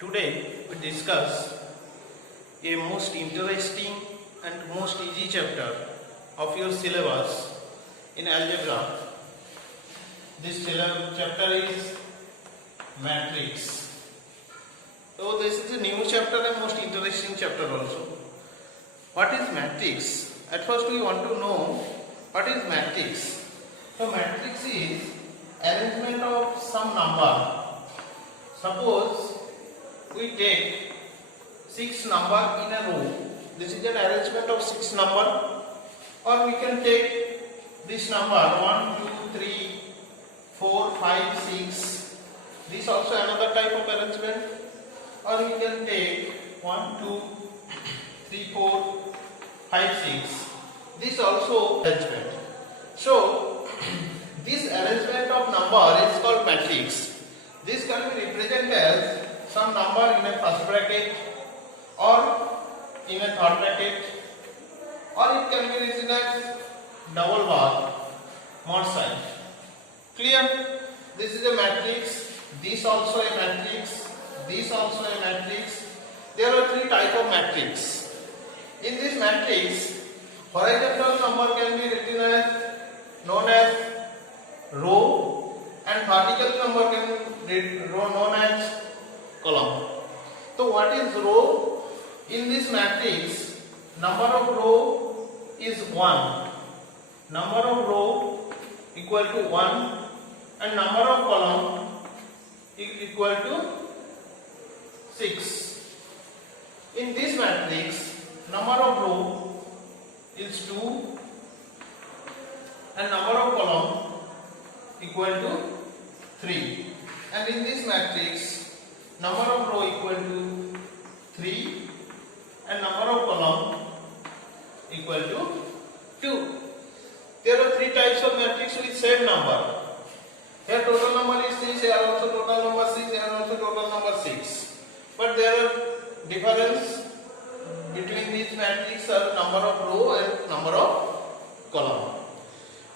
Today we discuss a most interesting and most easy chapter of your syllabus in algebra. This chapter is matrix. So this is a new chapter and most interesting chapter also. What is matrix? At first we want to know what is matrix. So matrix is arrangement of some number. Suppose we take 6 number in a row. This is an arrangement of 6 number, or we can take this number 1, 2, 3, 4, 5, 6. This also another type of arrangement, or we can take 1, 2, 3, 4, 5, 6. This also arrangement. So this arrangement of number is called matrix. This can be represented as some number in a first bracket or in a third bracket, or it can be written as double bar mod sign. Clear? This is a matrix. This also a matrix. This also a matrix. There are 3 types of matrix. In this matrix, horizontal number can be written as known as row, and vertical number can be known as column. So what is row? In this matrix, number of row is 1. Number of row equal to 1, and number of column equal to 6. In this matrix, number of row is 2 and number of column equal to 3. And in this matrix, number of row equal to 3 and number of column equal to 2. There are 3 types of matrix with same number. Here total number is 6, here also total number 6, here also total number 6. But there are difference between these matrix are number of row and number of column.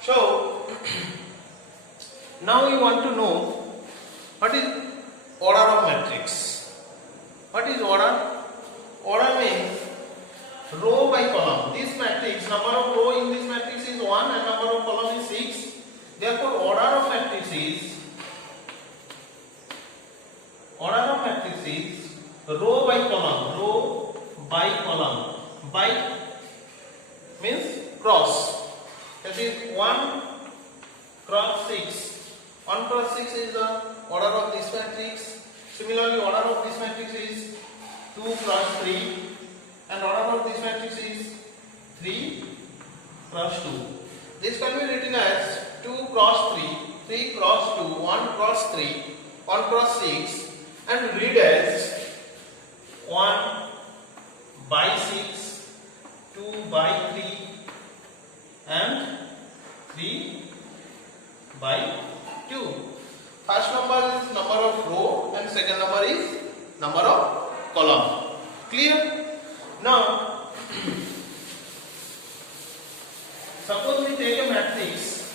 So now we want to know what is order of matrix. What is order? Order means row by column. This matrix, number of row in this matrix is 1 and number of column is 6. Therefore, order of matrix is row by column. Row by column. By means cross. That is 1 cross 6. 1 cross 6 is the order of this matrix. Similarly, order of this matrix is 2 cross 3, and order of this matrix is 3 cross 2. This can be written as 2 cross 3, 3 cross 2, 1 cross 3, 1 cross 6, and read as 1 by 6, 2 by 3, and 3 by 2. First number is number of row and second number is number of column. Clear? Now, suppose we take a matrix.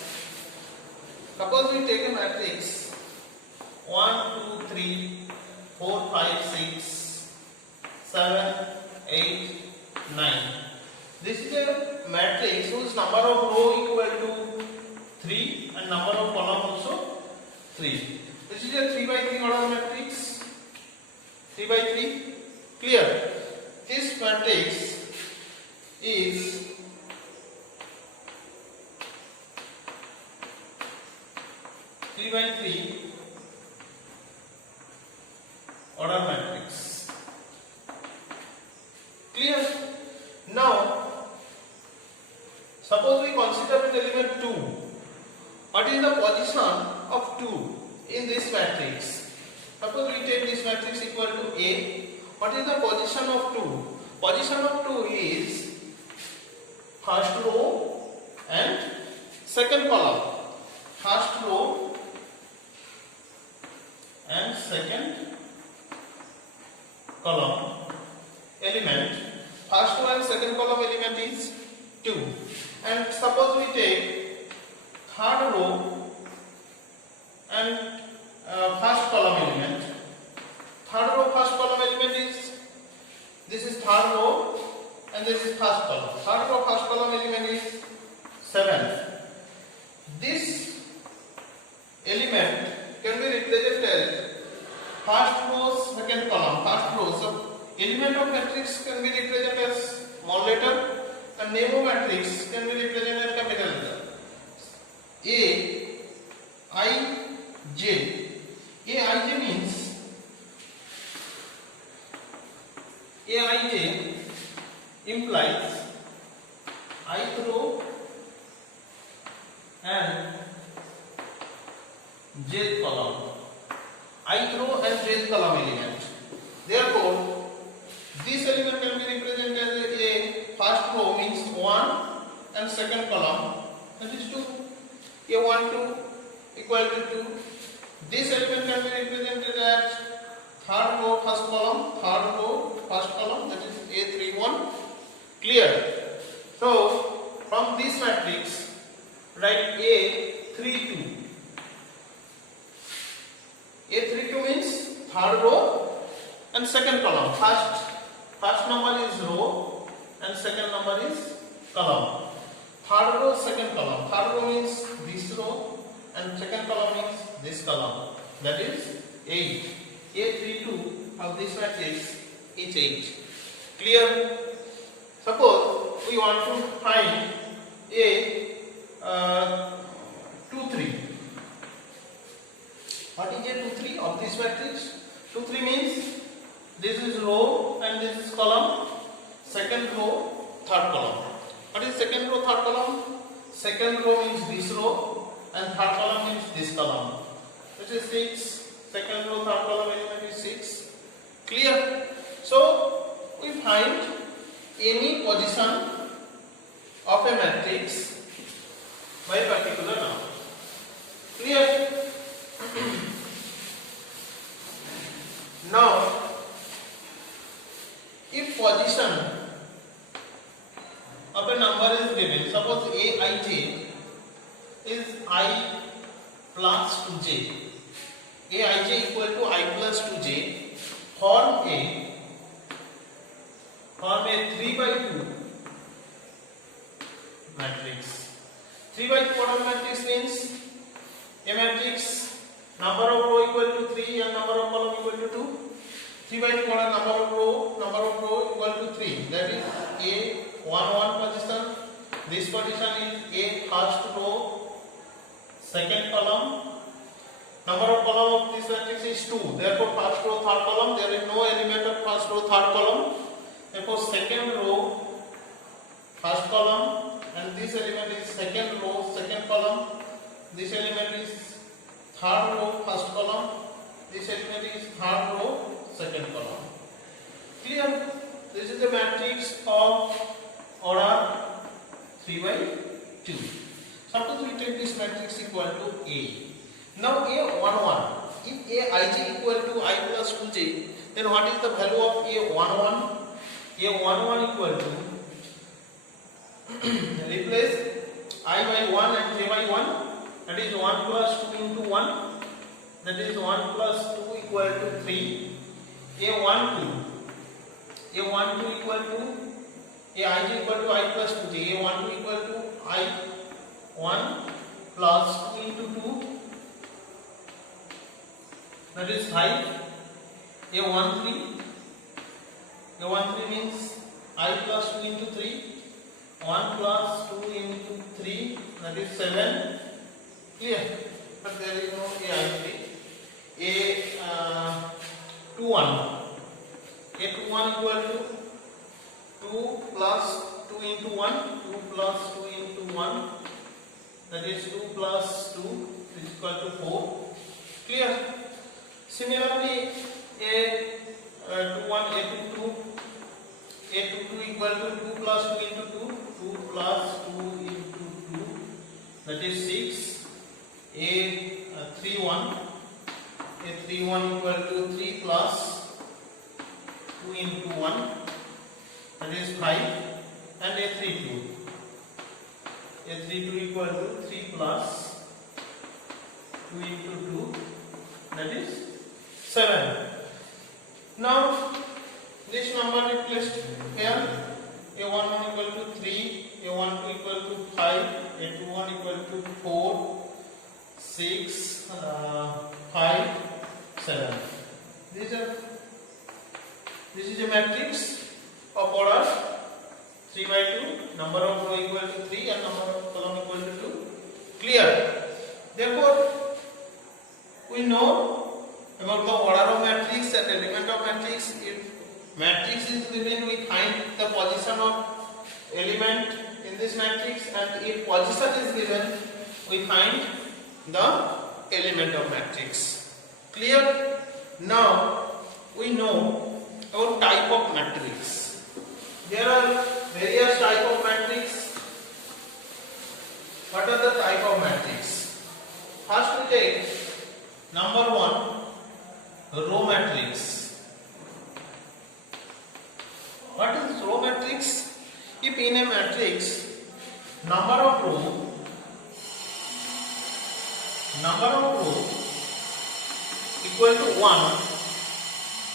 1, 2, 3, 4, 5, 6, 7, 8, 9. This is a matrix whose number of row equal to 3 and number of column also 3. This is a 3 by 3 order matrix. 3 by 3. Clear? This matrix is three by 3 order matrix. Clear? Now, suppose we consider with element 2. What is the position of 2 in this matrix? Suppose we take this matrix equal to A. What is the position of 2? Position of 2 is first row and second column. First row and second column element. First row and second column element is 2. And suppose we take third row and first column element. Third row, first column 7. This element can be represented as first row, second column, first row. So element of matrix can be represented as small letter and name of matrix can be represented as capital letter. A I J. A I J means A I J implies ith row and jth column. Ith row and jth column element. Therefore, this element can be represented as a first row means 1 and second column that is 2. A1 2 equal to 2. This element can be represented as third row first column, third row first column that is A31. Clear? So from this matrix write A32. A32 means third row and second column. First number is row and second number is column. Third row, second column. Third row means this row and second column means this column. That is 8. A32 of this matrix is 8. Clear? Suppose we want to find A 2 3. What is A 2 3 of this matrix? 2 3 means this is row and this is column. Second row, third column. What is second row, third column? Second row means this row and third column means this column. This is 6. Second row, third column element is 6. Clear? So we find any position of a matrix by a particular number. Clear? Now, if position of a number is given, suppose Aij is I plus 2j. Aij equal to I plus 2j. Form a 3 by 2 matrix. 3 by 2 order matrix means a matrix number of row equal to 3 and number of column equal to 2. 3 by 2 order number of row equal to 3. That is A1 position. This position is A first row, second column. Number of column of this matrix is 2. Therefore, first row, third column. There is no element of first row, third column. Therefore, second row, first column, and this element is second row, second column. This element is third row, first column. This element is third row, second column. Clear? This is the matrix of order 3 by 2. Suppose we take this matrix equal to A. Now A11. If Aij equal to I plus 2j, then what is the value of A11? A11 equal to replace I by 1 and j by 1. That is 1 plus 2 into 1. That is 1 plus 2 equal to 3. A12 equal to Aij equal to I plus 2j. A12 equal to I1 plus 2 into 2. That is 5. A13 means I plus 2 into 3. 1 plus 2 into 3, that is 7. Clear? But there is no A13. A21 equal to 2 plus 2 into 1. 2 plus 2 into 1, that is 2 plus 2 is equal to 4. Clear? Similarly, A22 equal to 2 plus 2 into 2. 2 plus 2 into 2, that is 6. A31 equal to 3 plus 2 into 1, that is 5. And A32 equal to 3 plus 2 into 2, that is 7. Now this number replaced here. A11 equal to 3, A12 equal to 5, 6, 5, 7. This is a matrix of order 3 by 2. Number of row equal to 3 and number of column equal to 2. Clear? Therefore, we know about the order of matrix and element of matrix. If matrix is given, we find the position of element in this matrix, and if position is given, we find the element of matrix. Clear? Now we know about type of matrix. There are various type of matrix. What are the type of matrix? First we take number 1, row matrix. What is row matrix? If in a matrix number of row equal to 1,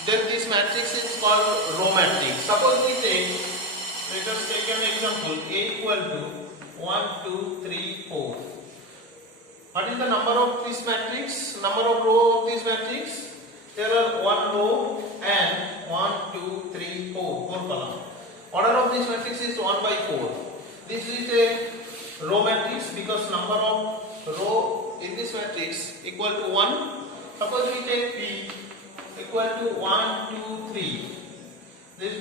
then this matrix is called row matrix. Suppose we take, let us take an example, A equal to 1, 2, 3, 4. What is the number of this matrix? Number of row of this matrix? There are 1 row and 1, 2, 3, 4 columns. Order of this matrix is 1 by 4. This is a row matrix because number of row in this matrix equal to 1. Suppose we take P equal to 1, 2, 3. This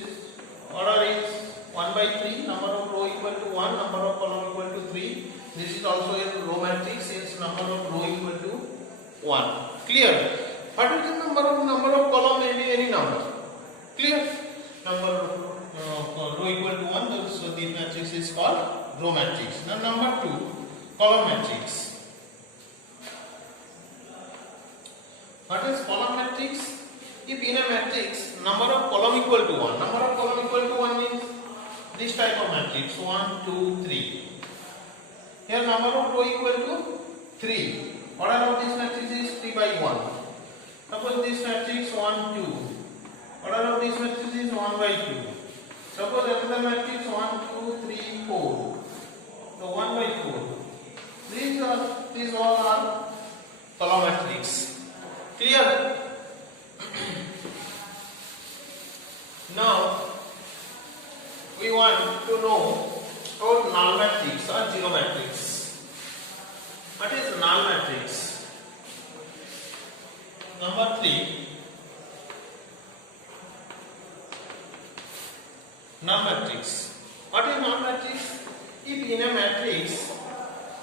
order is 1 by 3. Number of row equal to 1. Number of column equal to 3. This is also a row matrix since number of row equal to 1. Clear? What is the number of column? May be any number. Clear? Number of row equal to 1. So this matrix is called row matrix. Now number 2, column matrix. What is column matrix? If in a matrix number of column equal to 1. Number of column equal to 1 means this type of matrix 1, 2, 3. Here number of row equal to 3. Order of this matrix is 3 by 1. Suppose this matrix 1, 2. Order of this matrix is 1 by 2. Suppose another matrix 1, 2, 3, 4. So 1 by 4. These all are column matrix. Clear? Now we want to know about null matrix or zero matrix. What is null matrix? Number 3, null matrix. What is null matrix? If in a matrix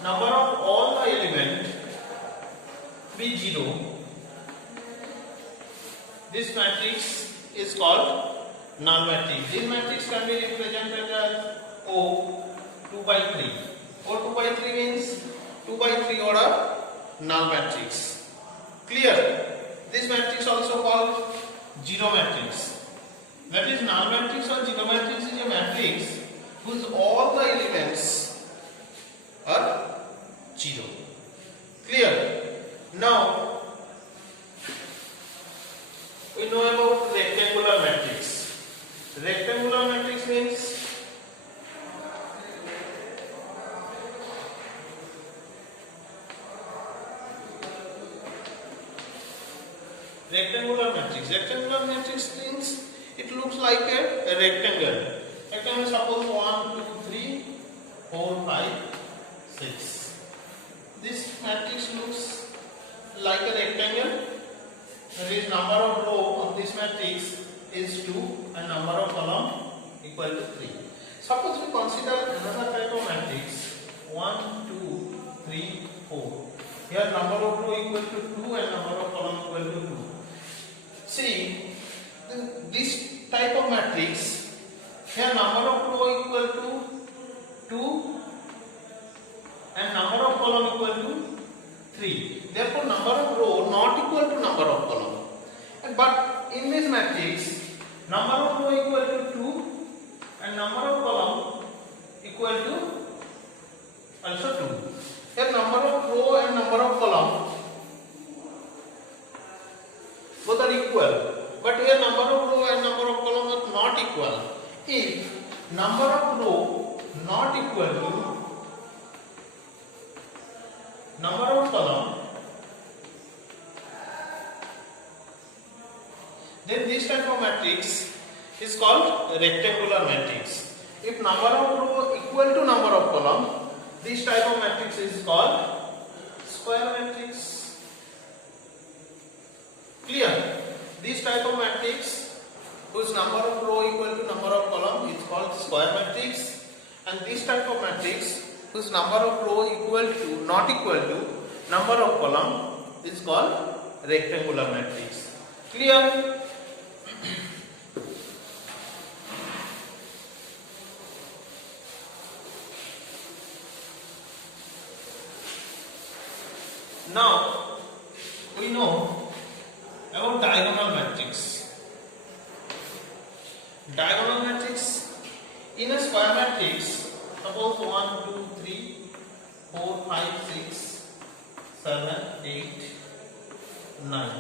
number of all the element be 0, this matrix is called null matrix. This matrix can be represented as O 2 by 3. O 2 by 3 means 2 by 3 order null matrix. Clear? This matrix also called zero matrix. That is, null matrix or zero matrix is a matrix whose all the elements are 0. Clear? Now we know about rectangular matrix. Rectangular matrix means rectangular matrix means it looks like a rectangle. Rectangle, suppose 1, 2, 3, 4, 5, 6. This matrix looks like a rectangle. There is number of row of this matrix is 2 and number of column equal to 3. Suppose we consider another type of matrix 1, 2, 3, 4. Here number of row equal to 2 and number of column equal to 2. See, this type of matrix, here number of row equal to 2 and number of column equal to 3. Therefore, number of row not equal to number of column. But in this matrix, number of row equal to 2 and number of column equal to also 2. Here number of row and number of column both are equal. But here number of row and number of column are not equal. If number of row not equal to number of column then this type of matrix is called rectangular matrix. If number of row equal to number of column, this type of matrix is called square matrix. Clear? This type of matrix whose number of row equal to number of column is called square matrix, and this type of matrix whose number of row equal to not equal to number of column is called rectangular matrix. Clear? Now we know about diagonal matrix. Diagonal matrix, in a square matrix, suppose 1, 2, 3, 4, 5, 6, 7, 8, 9.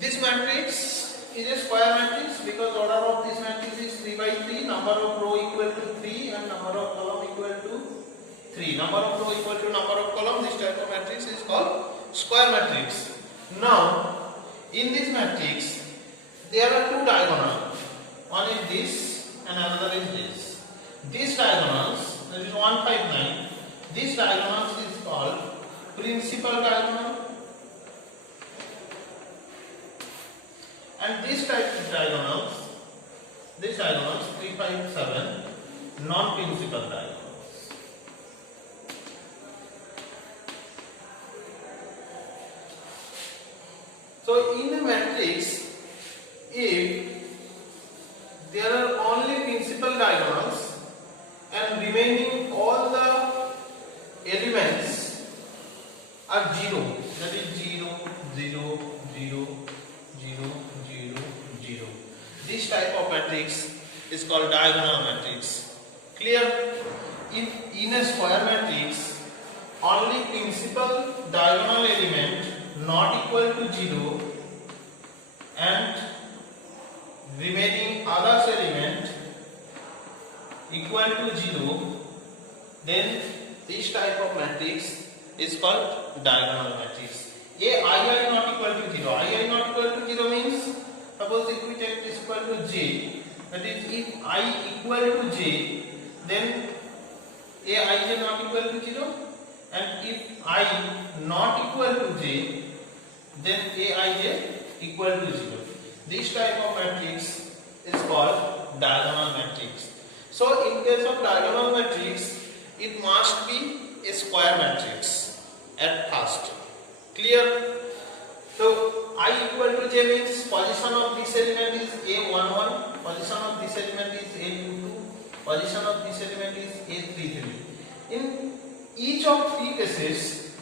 This matrix is a square matrix because order of this matrix is 3 by 3, number of row equal to 3 and number of column equal to 3. Number of row equal to number of column, this type of matrix is called square matrix. Now, in this matrix, there are two diagonals. One is this and another is this. These diagonals, that is 1, 5, 9, these diagonals is called principal diagonal, and this type of diagonals, these diagonals 3, 5, 7, non-principal diagonals. So in a matrix, if there are only principal diagonals and remaining all the elements are 0, that is 0, 0, 0, 0, 0, 0. This type of matrix is called diagonal matrix. Clear? If in a square matrix, only principal diagonal element not equal to 0 and remaining others element equal to 0, then this type of matrix is called diagonal matrix. I not equal to 0. I not equal to 0 means, suppose if we take this equal to j, that is if I equal to j, then Aij not equal to 0, and if I not equal to j, then Aij equal to 0. This type of matrix is called diagonal matrix. So in case of diagonal matrix, it must be a square matrix at first. Clear? So I equal to j means position of this element is A11, position of this element is A22, position of this element is A33. In each of three cases,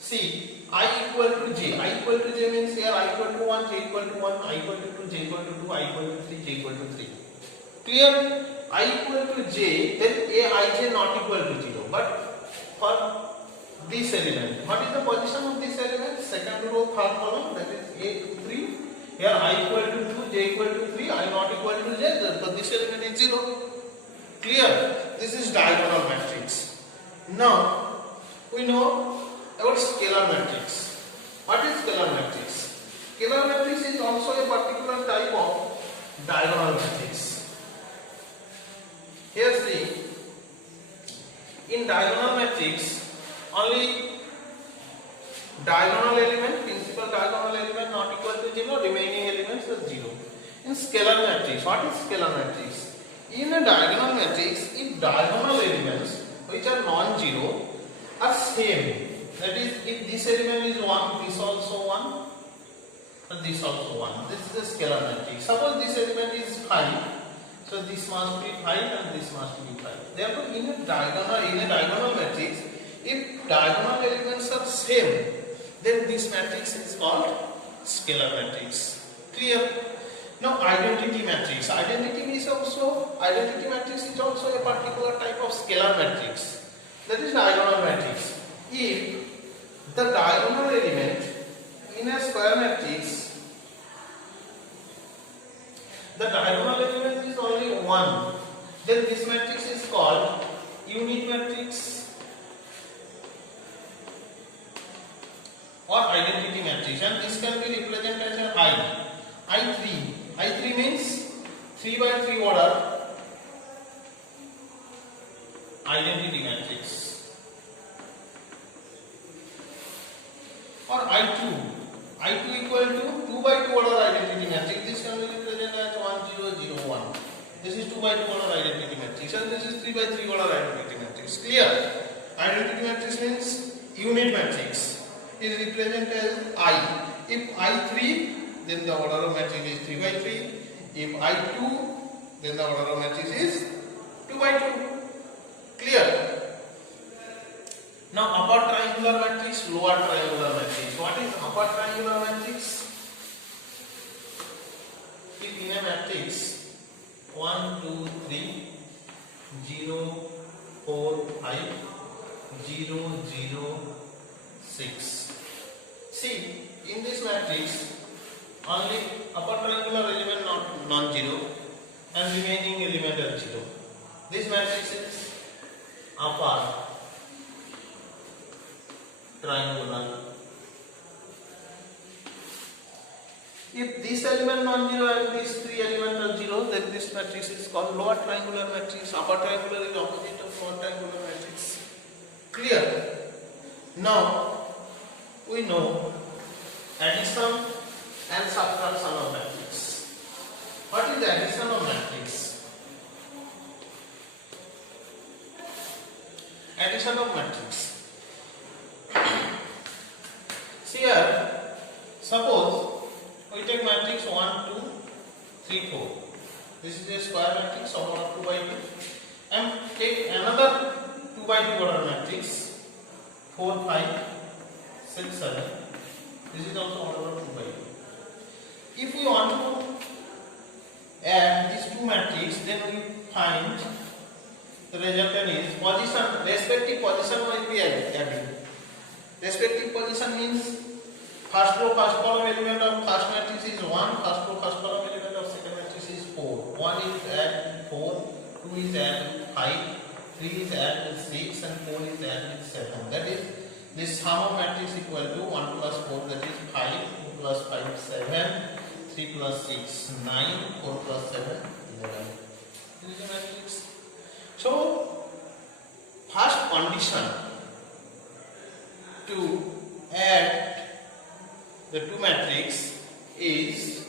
see, I equal to j. I equal to j means here I equal to 1, j equal to 1, I equal to 2, j equal to 2, I equal to 3, j equal to 3. Clear? I equal to j, then Aij not equal to 0. But for this element, what is the position of this element? Second row, third column, that is A, 2, 3. Here I equal to 2, j equal to 3, I not equal to j, so this element is 0. Clear? This is diagonal matrix. Now, we know about scalar matrix. What is scalar matrix? Scalar matrix is also a particular type of diagonal matrix. Here see, in diagonal matrix, only diagonal element, principal diagonal element not equal to 0, remaining elements are 0. In scalar matrix, what is scalar matrix? In a diagonal matrix, if diagonal elements which are non-zero are same, that is, if this element is 1, this also 1, and this also 1. This is a scalar matrix. Suppose this element is 5, so this must be 5 and this must be 5. Therefore, in a diagonal matrix, if diagonal elements are same, then this matrix is called scalar matrix. Clear? Now, identity matrix. Identity matrix is also a particular type of scalar matrix. That is diagonal matrix. If the diagonal element in a square matrix, the diagonal element is only 1, then this matrix is called unit matrix or identity matrix, and this can be represented as I. I3. I3 means 3 by 3 order identity matrix. Or I2. I2 equal to 2 by 2 order identity matrix. This can be represented as 1 0 0 1. This is 2 by 2 order identity matrix and this is 3 by 3 order identity matrix. Clear? Identity matrix means unit matrix is represented as I. If I3, then the order of matrix is 3 by 3. If I2, then the order of matrix is 2 by 2. Clear? Now upper triangular matrix, lower triangular matrix. What is upper triangular matrix? If in a matrix 1 2 3 0 4 5 0 0 6. See, in this matrix only upper triangular element non-zero and remaining element are 0. This matrix is upper triangular. If this element non-zero and these three elements are 0, then this matrix is called lower triangular matrix. Upper triangular is opposite of lower triangular matrix. Clear? Now we know addition and subtraction of matrix. What is the addition of matrix? Addition of matrix. See here, suppose we take matrix 1 2 3 4. This is a square matrix of order 2 by 2 and take another 2 by 2 order matrix 4 5 6 7. This is also order of 2 by 2. If we want to add these two matrices, then we find the resultant is position, respective position will be added. Respective position means first row first column element of first matrix is 1, first row first column element of second matrix is 4. 1 is add 4, 2 is add 5, 3 is add 6 and 4 is add 7. That is, this sum of matrix equal to 1 plus 4, that is 5, 2 plus 5 7, 3 plus 6 9, 4 plus 7 11. This is a matrix. So first condition to add the two matrix is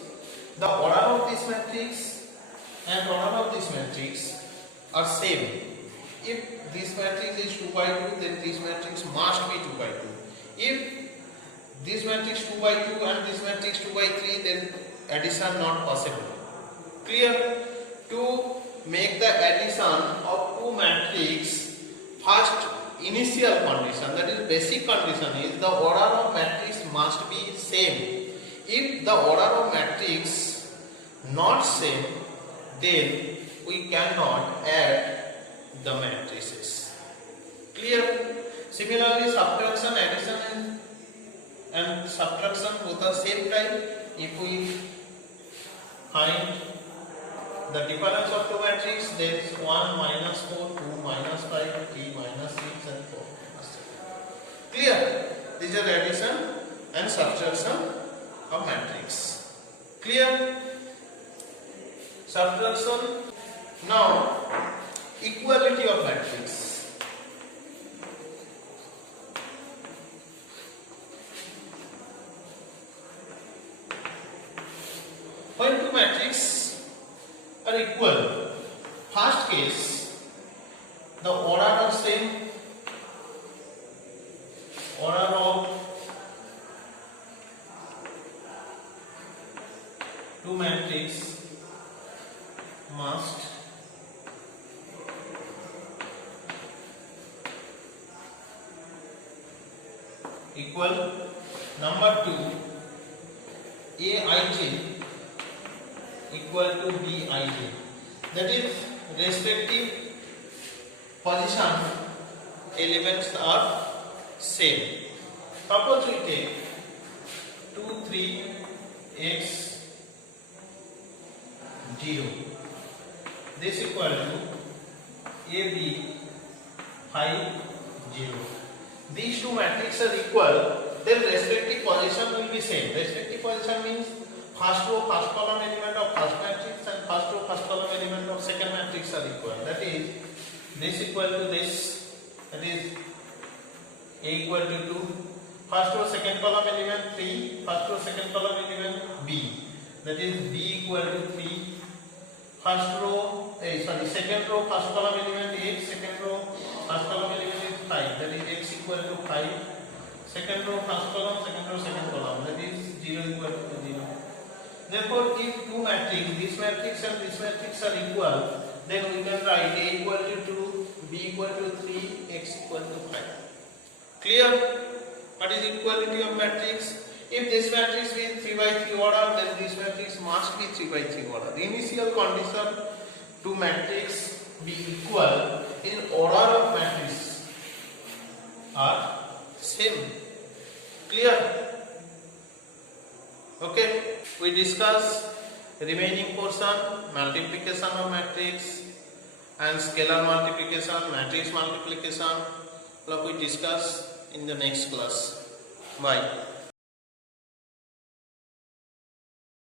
the order of this matrix and order of this matrix are same. If this matrix is 2 by 2, then this matrix must be 2 by 2. If this matrix 2 by 2 and this matrix 2 by 3, then addition not possible. Clear? To make the addition of two matrix, first initial condition, that is basic condition, is the order of matrix must be same. If the order of matrix not same, then we cannot add the matrices. Clear? Similarly, subtraction, addition and subtraction both are same type. If we find the difference of two matrices, there is 1 minus 4, 2 minus 5, 3 minus 6 and 4 minus 7. Clear? These are addition and subtraction of matrix. Clear? Subtraction. Now, equality of matrix. When two matrices are equal, first case, the order of same, order of two matrices must equal. Number 2, Aij equal to Bij. That is, respective position elements are same. Suppose we take 2 3 x 0. This equal to AB 5 0. These two matrices are equal, then respective position will be same. Respective position means first row first column element of first matrix and first row first column element of second matrix are equal. That is this equal to this, that is A equal to 2, first row second column element 3, first row second column element B, that is B equal to 3, first row second row first column element 8, second row first column element is 5, that is X equal to 5, second row first column, second row second column, that is 0 equal to 0. Therefore, if two matrices, this matrix and this matrix are equal, then we can write A equal to 2, B equal to 3, X equal to 5. Clear? What is equality of matrix? If this matrix is 3 by 3 order, then this matrix must be 3 by 3 order. The initial condition to matrix be equal in order of matrix are same. Clear? Okay, we discuss remaining portion, multiplication of matrix and scalar multiplication, matrix multiplication. We discuss in the next class. Bye.